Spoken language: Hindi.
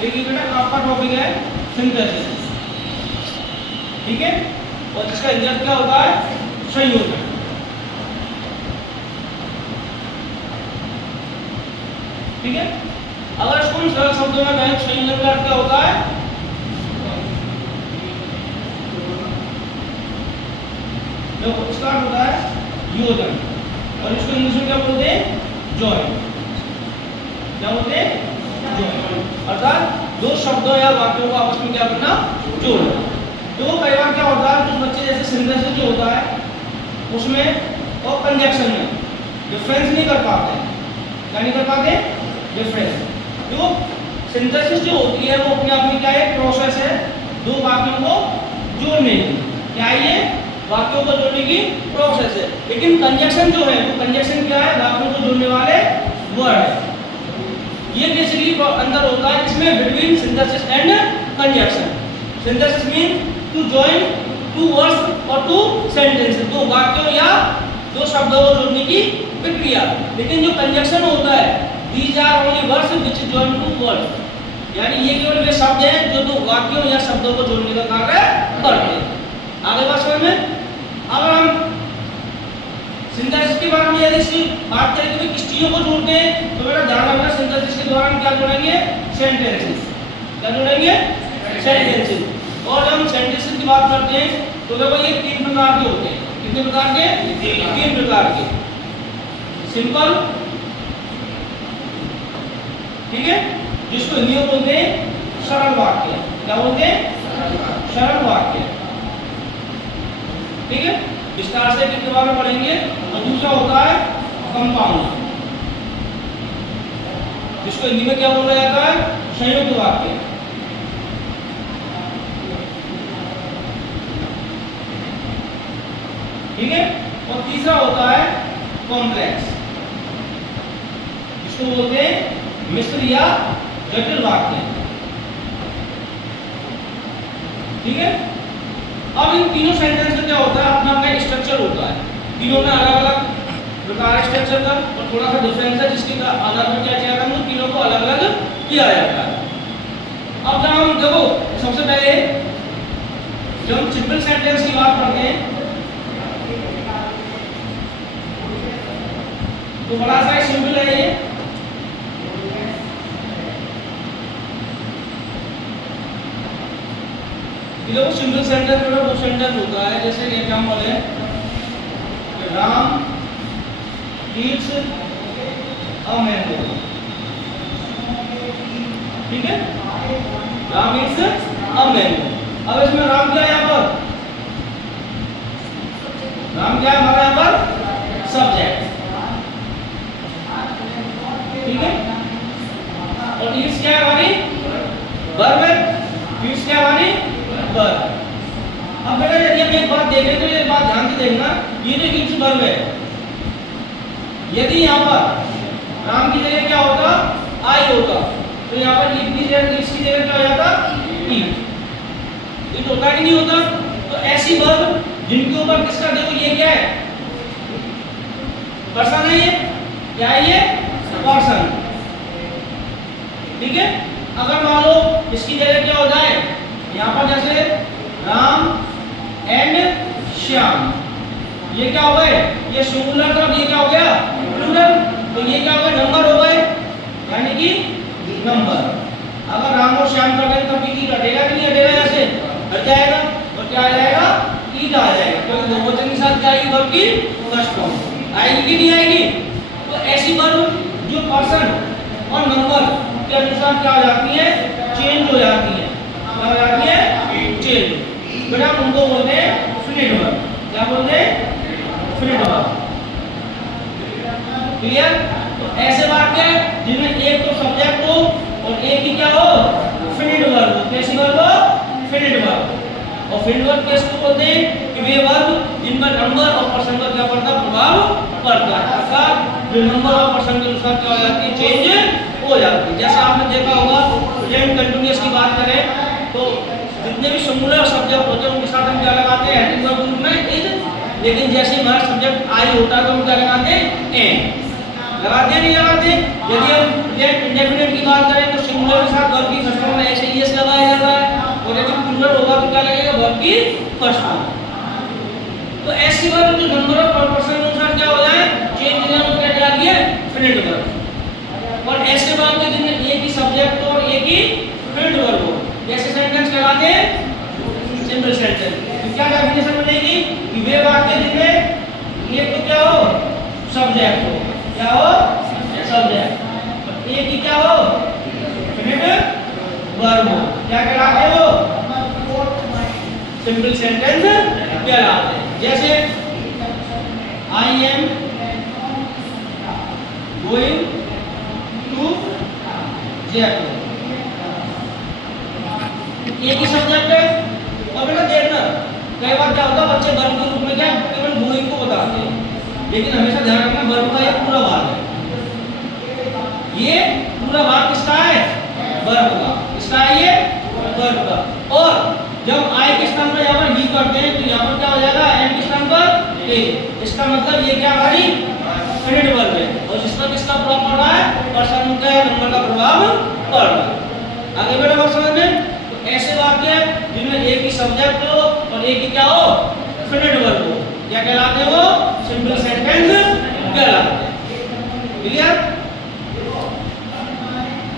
देखिए बेटा आपका टॉपिक है सिंथेसिस, ठीक है, और इसका एग्जाम क्या होता है, संयोजन। ठीक है, अगर इसको हम सरल शब्दों में कहें संयोजन का अर्थ क्या होता है, देखो इसका अर्थ होता है योजन, और इसको इंग्लिश में क्या बोलते हैं, जॉइन। क्या बोलते हैं, जॉइन, अर्थात दो शब्दों या वाक्यों को आपस में क्या करना, जोड़ना। तो कई बार क्या होता है, कुछ बच्चे जैसे सिंथेसिस जो होता है उसमें और कंजक्शन में डिफरेंस नहीं कर पाते। क्या नहीं कर पाते, डिफरेंस। तो सिंथेसिस जो होती है वो अपने आप में क्या है, प्रोसेस है दो वाक्यों को जोड़ने की। क्या ये वाक्यों को जोड़ने की प्रोसेस है। लेकिन कंजक्शन जो है वो कंजक्शन क्या है, वाक्यों को जोड़ने वाले वर्ड है। ये बेसिकली अंदर होता है इसमें between synthesis and conjunction. Synthesis mean to join two words or two sentences, दो वाक्यों या दो शब्दों को जोड़ने की प्रक्रिया। लेकिन जो कंजक्शन होता है, these are only words which join two words, यानी ये केवल वे शब्द हैं जो दो वाक्यों या शब्दों को जोड़ने का कार्य करते हैं। आगे बात समझ में। अगर हम सिंथेसिस के बारे में यदि इसकी बात करें कि किस चीजों को जोड़ते हैं, तो बेटा ध्यान रखना सिंथेसिस के दौरान क्या जोड़ेंगे, सेंटेंसेस। क्या जोड़ेंगे, सेंटेंसेस। और जब हम सेंटेंसेस की बात करते हैं तो देखो ये तीन प्रकार के होते हैं। कितने प्रकार के, तीन प्रकार के। सिंपल, ठीक है, जिसको हिंदी में बोलते हैं सरल वाक्य। क्या बोलते हैं, सरल वाक्य। ठीक है, विस्तार से कितने बार में पढ़ेंगे। और दूसरा होता है कंपाउंड, जिसको हिंदी में क्या बोला जाता है, संयुक्त वाक्य। ठीक है, और तीसरा होता है कॉम्प्लेक्स, जिसको बोलते हैं मिश्र या जटिल वाक्य। ठीक है, अब इन तीनों सेंटेंस में क्या होता है, अपना अपना एक स्ट्रक्चर होता है। तीनों में अलग अलग प्रकार स्ट्रक्चर का और थोड़ा सा डिफरेंस है, जिसके आधार पर क्या किया जाता है, तीनों को अलग अलग किया जाता है। अब जब हम देखो सबसे पहले जब हम सिंपल सेंटेंस की बात करते हैं तो बड़ा सा सिंपल है ये। देखो सिंपल सेंटेंस में वो सेंटेंस होता है, जैसे एग्जांपल है राम ईट्स अ मैंगो। ठीक है, राम ईट्स अ मैंगो। अब इसमें राम क्या है, यहाँ पर राम क्या है हमारा, यहाँ पर सब्जेक्ट। ठीक है, और ईट्स क्या है हमारी वर्ब है, ईट्स क्या है हमारी वर्ब। अब बेटा यदि हम एक बात देखें तो ये बात ध्यान से देखना, ये जो ईट्स वर्ब है, यदि यहाँ पर राम की जगह क्या होता, आई होता, तो यहाँ पर ईट की जगह, ईट्स की जगह क्या हो जाता, ईट। ईट होता कि नहीं होता। तो ऐसी वर्ब जिनके ऊपर किसका, देखो ये क्या है, पर्सन है, ये क्या है, ये पर्सन। ठीक है, अगर मान लो इसकी जगह क्या हो जाए, यहाँ पर जैसे राम एंड श्याम, ये क्या हो गए, ये सिंगुलर था, ये क्या हो गया, प्लूरल। तो ये क्या हो गए, नंबर हो गए, यानी कि नंबर। अगर राम और श्याम कर देंगे तब ई हटेगा कि नहीं हटेगा, जैसे हट जाएगा, और क्या आ जाएगा, ईट आ जाएगा, क्योंकि दो वचन के साथ क्या आएगी, वर्ब की फर्स्ट फॉर्म आएगी कि नहीं आएगी। तो ऐसी वर्ब जो पर्सन और नंबर के अनुसार क्या हो जाती है, चेंज हो जाती है। क्या हो जाती है, चेंज। बेटा उनको बोलते हैं फिनिट वर्ब। क्या बोलते हैं, फिनिट वर्ब। क्लियर। तो ऐसे वाक्य जिनमें एक तो सब्जेक्ट हो और एक ही क्या हो, फिनिट वर्ब। कैसी वर्ब हो, फिनिट वर्ब। और फिनिट वर्ब किसको बोलते हैं, कि वे वर्ब जिन पर नंबर और पर्सन का क्या पड़ता, प्रभाव पड़ता है, अर्थात जो नंबर और पर्सन के अनुसार क्या हो जाती है, चेंज हो जाती है। जैसा आपने देखा होगा प्रेजेंट कंटीन्यूअस की बात करें तो जितने भी सिंगुलर सब्जेक्ट होते हैं उनके साथ हम क्या लगाते हैं, हेडिंग वर्ब ग्रुप में इज। लेकिन जैसे हमारा सब्जेक्ट आई होता है तो हम क्या लगाते हैं, एन। लगाते हैं नहीं लगाते। यदि हम इंडेफिनिट की बात करें तो सिंगुलर के साथ वर्ब की फर्स्ट फॉर्म फर्स्ट फॉर्म। तो ऐसी बार जो नंबर ऑफ पर्सन के अनुसार क्या हो जाए चेंज हो जाए, क्या क्या दिया फिनिट वर्ब। और ऐसे बात के जिनमें एक ही सब्जेक्ट और एक ही फिनिट वर्ब हो, जैसे सेंटेंस कहलाते हैं सिंपल सेंटेंस। तो क्या डेफिनेशन बनेगी कि वे वाक्य जिनमें एक तो क्या हो सब्जेक्ट हो, क्या हो सब्जेक्ट, और एक ही क्या हो फिनिट वर्ब हो, क्या कहलाते हो सिंपल सेंटेंस कहलाते हैं। जैसे I am going to Jaipur, एक ही सब्जेक्ट है। और बेटा देखना कई बार क्या होता है बच्चे वर्ब के रूप में क्या केवल गोइंग को बताते हैं, लेकिन हमेशा ध्यान रखना वर्ब का एक पूरा भाग है, ये पूरा भाग किसका है वर्ब का, किसका है ये वर्ब का। और जब आई के स्थान पर यहाँ पर ही करते हैं तो यहाँ पर क्या हो जाएगा एम के स्थान पर ए, इसका मतलब ये क्या हमारी फिनिट वर्ब है, और जिसका किसका प्रभाव पड़ रहा है पर्सन का नंबर का प्रभाव पड़ रहा है। आगे बढ़ो बात समझ में। तो ऐसे वाक्य जिनमें एक ही सब्जेक्ट हो और एक ही क्या हो फिनिट वर्ब हो, क्या कहलाते हैं वो सिंपल सेंटेंस कहलाते हैं। क्लियर।